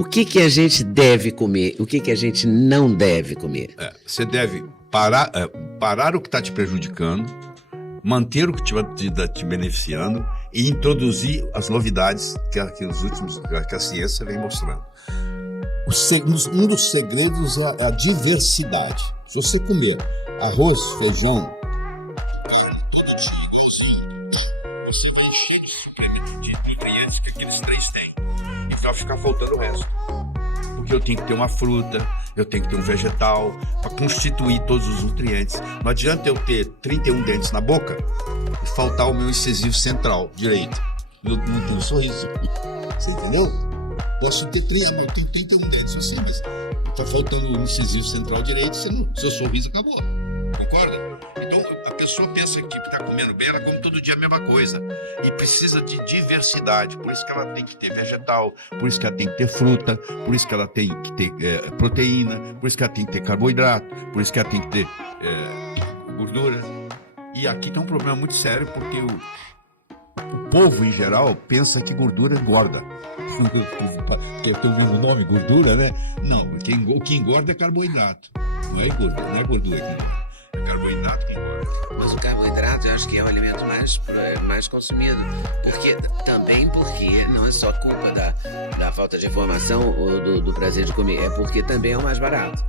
O que que a gente deve comer? O que que a gente não deve comer? Você deve parar o que está te prejudicando, manter o que está te beneficiando e introduzir as novidades que a ciência vem mostrando. Um dos segredos é a diversidade. Se você comer arroz, feijão, todo dia você vai encher de nutrientes que aqueles três têm. E vai ficar faltando o resto. Porque eu tenho que ter uma fruta, eu tenho que ter um vegetal para constituir todos os nutrientes. Não adianta eu ter 31 dentes na boca e faltar o meu incisivo central direito. Não tem um sorriso. Você entendeu? Posso ter 31 dentes assim, mas tá faltando o incisivo central direito, seu sorriso acabou. Concorda? Então a pessoa pensa que está comendo bem, ela come todo dia a mesma coisa. E precisa de diversidade. Por isso que ela tem que ter vegetal, por isso que ela tem que ter fruta, por isso que ela tem que ter proteína, por isso que ela tem que ter carboidrato, por isso que ela tem que ter gordura. E aqui tem um problema muito sério, porque o povo em geral pensa que gordura engorda. Porque tem o mesmo nome, gordura, né? Não, o que engorda é carboidrato. Não é gordura que engorda. É carboidrato que engorda. Mas o carboidrato eu acho que é o alimento mais consumido. Porque não é só culpa da falta de informação ou do prazer de comer, é porque também é o mais barato.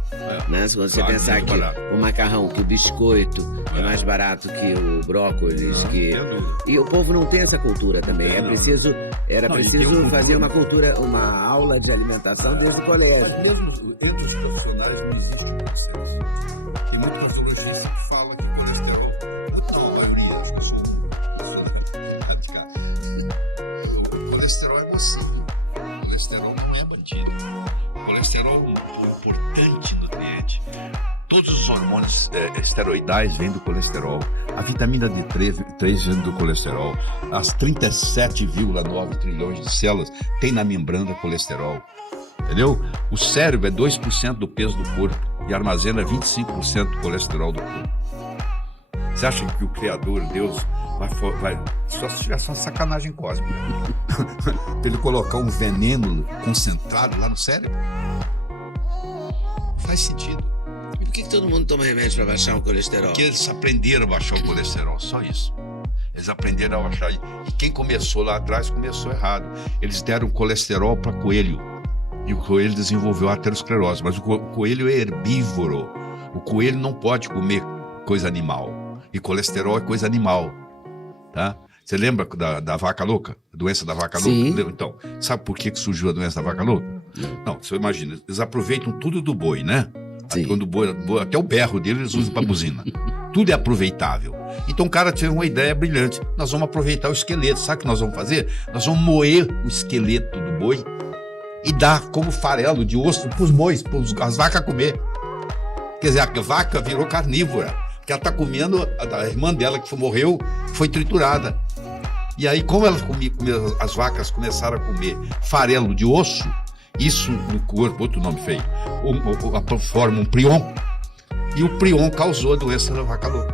Né? Se você pensar que o macarrão, que o biscoito é mais barato que o brócolis, e o povo não tem essa cultura também. Era preciso fazer uma aula de alimentação desde o colégio. Mas mesmo entre os profissionais não existe consenso. Tem muito cardiologista que fala que colesterol, não, a maioria, acho que eu sou radical. O colesterol é nocivo. O colesterol não é bandido. O colesterol é um importante nutriente. Todos os hormônios esteroidais vêm do colesterol. A vitamina D3 vem do colesterol. As 37,9 trilhões de células tem na membrana colesterol. Entendeu? O cérebro é 2% do peso do corpo e armazena 25% do colesterol do corpo. Você acha que o Criador, Deus, vai só se tivesse uma sacanagem cósmica para ele colocar um veneno concentrado lá no cérebro? Não faz sentido. E por que todo mundo toma remédio para baixar o colesterol? Porque eles aprenderam a baixar o colesterol, só isso. Eles aprenderam a baixar. E quem começou lá atrás começou errado. Eles deram colesterol para coelho. E o coelho desenvolveu aterosclerose. Mas o coelho é herbívoro. O coelho não pode comer coisa animal. E colesterol é coisa animal. Tá? Você lembra da vaca louca? A doença da vaca louca? Sim. Então, sabe por que surgiu a doença da vaca louca? Não, você imagina. Eles aproveitam tudo do boi, né? Quando o boi, até o berro dele eles usam para buzina. Tudo é aproveitável. Então o cara teve uma ideia brilhante. Nós vamos aproveitar o esqueleto. Sabe o que nós vamos fazer? Nós vamos moer o esqueleto do boi e dar como farelo de osso para os bois, para as vacas comer. Quer dizer, a vaca virou carnívora, porque ela está comendo, a irmã dela que morreu foi triturada. E aí, como as vacas começaram a comer farelo de osso, isso no corpo, outro nome feio, forma um prion, e o prion causou a doença da vaca louca.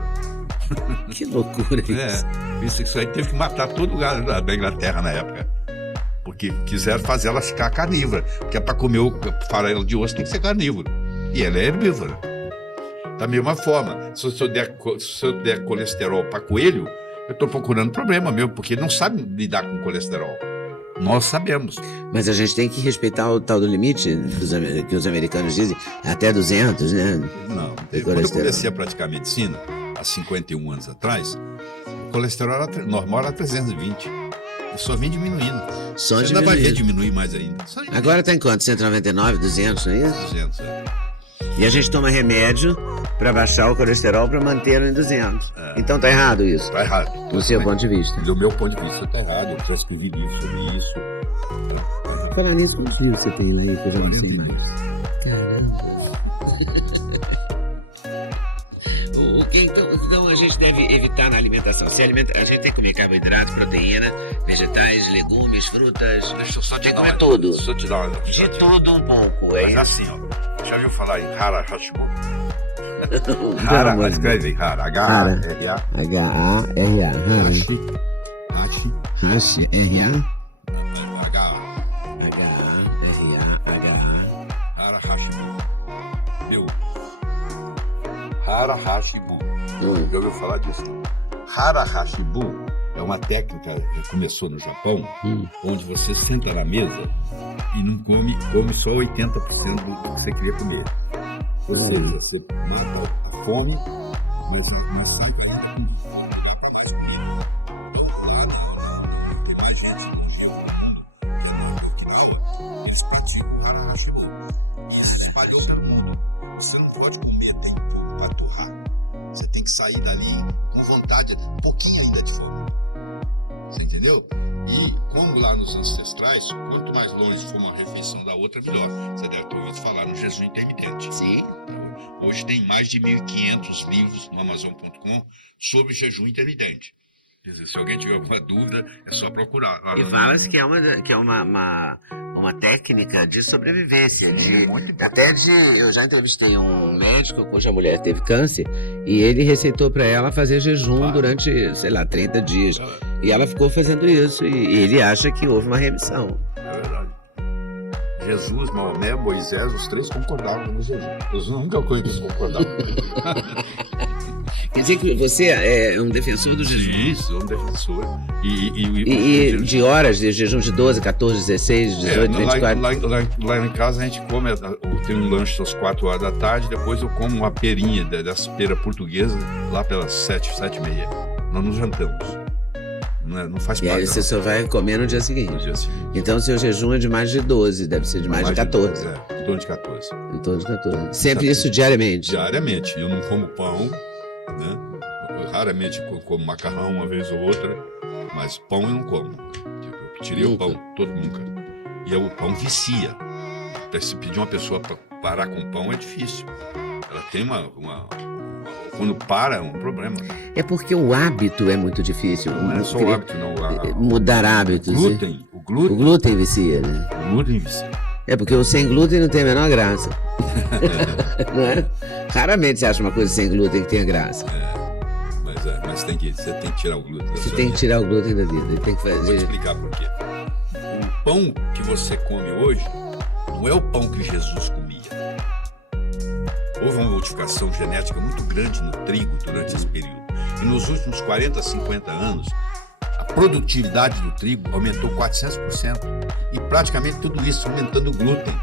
Que loucura isso. Isso aí teve que matar todo lugar da Inglaterra na época. Porque quiseram fazer ela ficar carnívora. Porque para comer o farelo de osso tem que ser carnívoro. E ela é herbívora. Da mesma forma, se eu der colesterol para coelho, eu estou procurando problema mesmo, porque ele não sabe lidar com colesterol. Nós sabemos. Mas a gente tem que respeitar o tal do limite que os americanos dizem, até 200, né? Não. Quando eu comecei a praticar medicina, há 51 anos atrás, o colesterol normal era 320. E só vem diminuindo. Você ainda vai ver diminuir mais ainda. Agora está em quanto? 199, 200, não é isso? 200, E a gente toma remédio para baixar o colesterol para mantê-lo em 200. Então tá errado isso? Tá errado. Do seu ponto de vista? Do meu ponto de vista tá errado. Eu já escrevi livro sobre isso. Falar nisso, quantos livros você tem lá aí? Coisa não sei mais. Caramba. Então a gente deve evitar na alimentação. A gente tem que comer carboidrato, proteína, vegetais, legumes, frutas. Deixa eu só te dar comer tudo. Deixa eu te dar uma. De tudo um pouco. Mas assim, ó. Já ouviu falar em Hara Hashimoto? Hara, escreve Hara. H-A-R-A. H-A-R-A. Hashi, R-A. H-A-R-A. Hara Hashibu. Já ouviu falar disso? Hara Hashibu é uma técnica que começou no Japão, onde você senta na mesa e não come só 80% do que você queria comer. Ou seja, você mata a fome, mas não sai ainda com fome, não dá para mais comida. Então lá tem mais gente no Gil que na Okinawa, eles praticam Hara Hashibu. E isso se espalhou pelo mundo. Você não pode comer, tem fogo para torrar. Você tem que sair dali com vontade, um pouquinho ainda de fome. Você entendeu? E como lá nos ancestrais, quanto mais longe for uma refeição da outra, melhor. Você deve ter ouvido falar no jejum intermitente. Sim. Hoje tem mais de 1.500 livros no Amazon.com sobre jejum intermitente. Quer dizer, se alguém tiver alguma dúvida, é só procurar. E fala-se que é uma técnica de sobrevivência. Eu já entrevistei um médico cuja mulher teve câncer e ele receitou para ela fazer jejum durante, sei lá, 30 dias. E ela ficou fazendo isso e ele acha que houve uma remissão. É verdade. Jesus, Maomé, Moisés, os três concordavam no jejum. Eu nunca conheço que concordavam. Quer dizer que você é um defensor do jejum? Isso, sou um defensor. E de horas de jejum de 12, 14, 16, 18, 24? Lá em casa a gente come, tem um lanche às 4 horas da tarde, depois eu como uma perinha dessa pera portuguesa lá pelas 7, 7h30. Nós não jantamos. Não faz parte. E aí você só vai comer no dia seguinte. No dia seguinte. Então o seu jejum é de mais de 12, deve ser de mais de 14. Em torno de 14. Em torno de 14. Sempre isso diariamente? Diariamente. Eu não como pão, né? Eu raramente como macarrão uma vez ou outra, mas pão eu não como. Eu tirei o pão, todo nunca. E o pão vicia. Se pedir uma pessoa para parar com pão é difícil. Ela tem quando para é um problema. É porque o hábito é muito difícil. Não é só o hábito, não. Mudar hábitos. O glúten vicia, né? O glúten vicia. É porque o sem glúten não tem a menor graça. Não é? Raramente você acha uma coisa sem glúten que tenha graça. Mas você tem que tirar o glúten. Você tem que tirar o glúten da vida. Tem que fazer. Vou te explicar por quê. O pão que você come hoje não é o pão que Jesus comia. Houve uma modificação genética muito grande no trigo durante esse período. E nos últimos 40, 50 anos, a produtividade do trigo aumentou 400%. E praticamente tudo isso aumentando o glúten.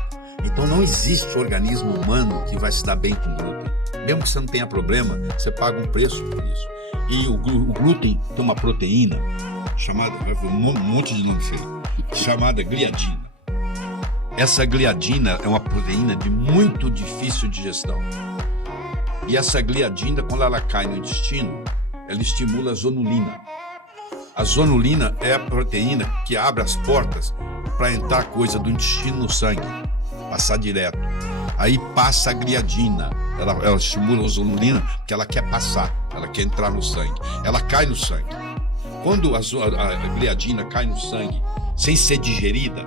Então não existe organismo humano que vai se dar bem com glúten. Mesmo que você não tenha problema, você paga um preço por isso. E o glúten tem uma proteína chamada, um monte de nome feio, chamada gliadina. Essa gliadina é uma proteína de muito difícil digestão. E essa gliadina, quando ela cai no intestino, ela estimula a zonulina. A zonulina é a proteína que abre as portas para entrar coisa do intestino no sangue, passar direto. Aí passa a gliadina, ela estimula a zonulina porque ela quer passar, ela quer entrar no sangue. Ela cai no sangue. Quando a gliadina cai no sangue sem ser digerida,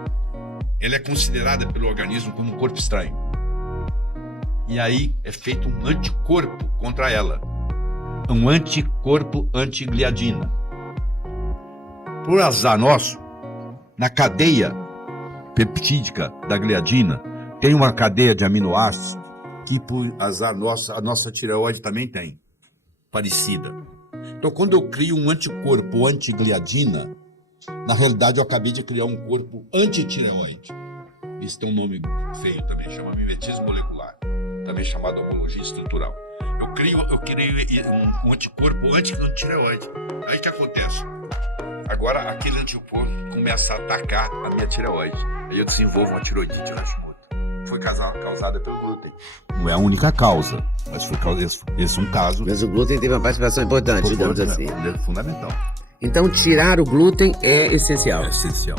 ela é considerada pelo organismo como um corpo estranho. E aí é feito um anticorpo contra ela. Um anticorpo antigliadina. Por azar nosso, na cadeia peptídica da gliadina, tem uma cadeia de aminoácidos que, por azar nosso, a nossa tireoide também tem. Parecida. Então, quando eu crio um anticorpo antigliadina, na realidade, eu acabei de criar um corpo antitireoide. Isso tem um nome feio também, chama mimetismo molecular, também chamado homologia estrutural. Eu criei um anticorpo anti-tireoide. Aí o que acontece? Agora, aquele anticorpo começa a atacar a minha tireoide. Aí eu desenvolvo uma tiroidite Hashimoto. Foi causada pelo glúten. Não é a única causa, mas esse é um caso. Mas o glúten teve uma participação importante, digamos assim. É fundamental. Então, tirar o glúten é essencial. É essencial.